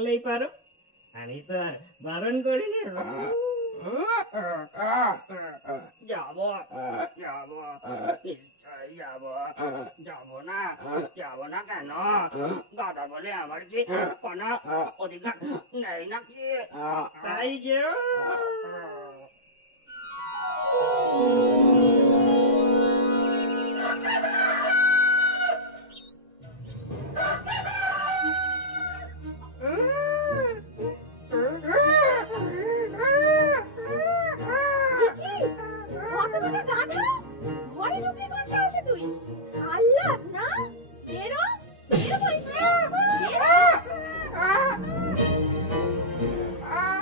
থাকলেই পারো, আমি তো আর বারণ করিনি। যাবো যাবো নিশ্চয় যাবো, যাবো না কেন? দাদা বলে আমার কি কোনো অধিকার নেই নাকি? তাই যে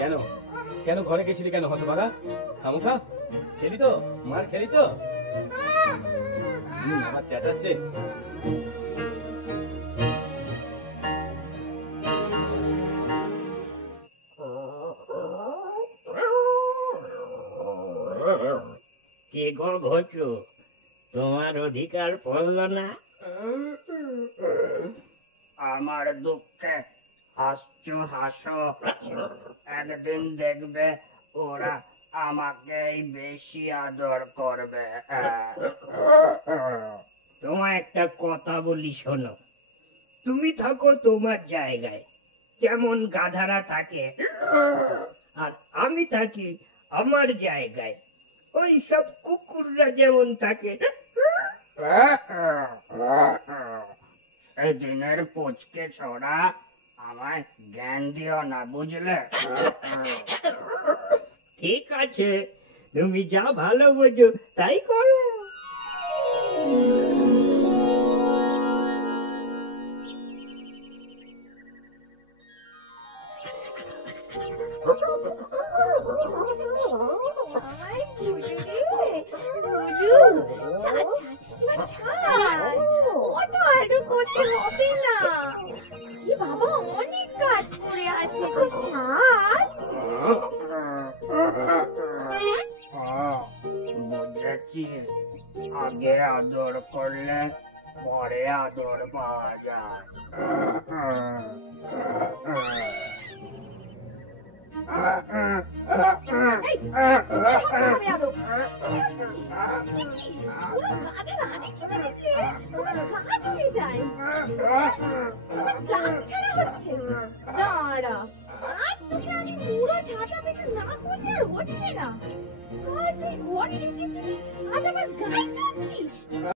কেন কেন ঘরে গেছিলি কেন হতভাগা? খামোখা খেলি তো, মার খেলি তো। আমার চেঁচাচ্ছে। কে গো ঘটু, তোমার অধিকার পড়ল না? আমার দুঃখে হাসছো হাসো, একদিন দেখবে ওরা আমাকেই বেশি আদর করবে। তোমায় একটা কথা বলি শোনো, তুমি থাকো তোমার জায়গায় যেমন গাধারা থাকে, আর আমি থাকি আমার জায়গায় ওই সব কুকুররা যেমন থাকে। সেই দিনের পুচকে ছড়া আমায় জ্ঞান দিও না, বুঝলে? ঠিক আছে, তুমি যা ভালো বোঝো তাই করো। অনেক কাজ করে আছে, বুঝেছি, আগে আদর করলে পরে আদর পাওয়া যায়। দাঁড়া, আজ তোকে আমি পুরো ঝাঁটা পেটা না করলে আর হচ্ছে না। কাল তুই ঘরে ঢুকেছিলি, আজ আবার গায়ে চড়ছিস।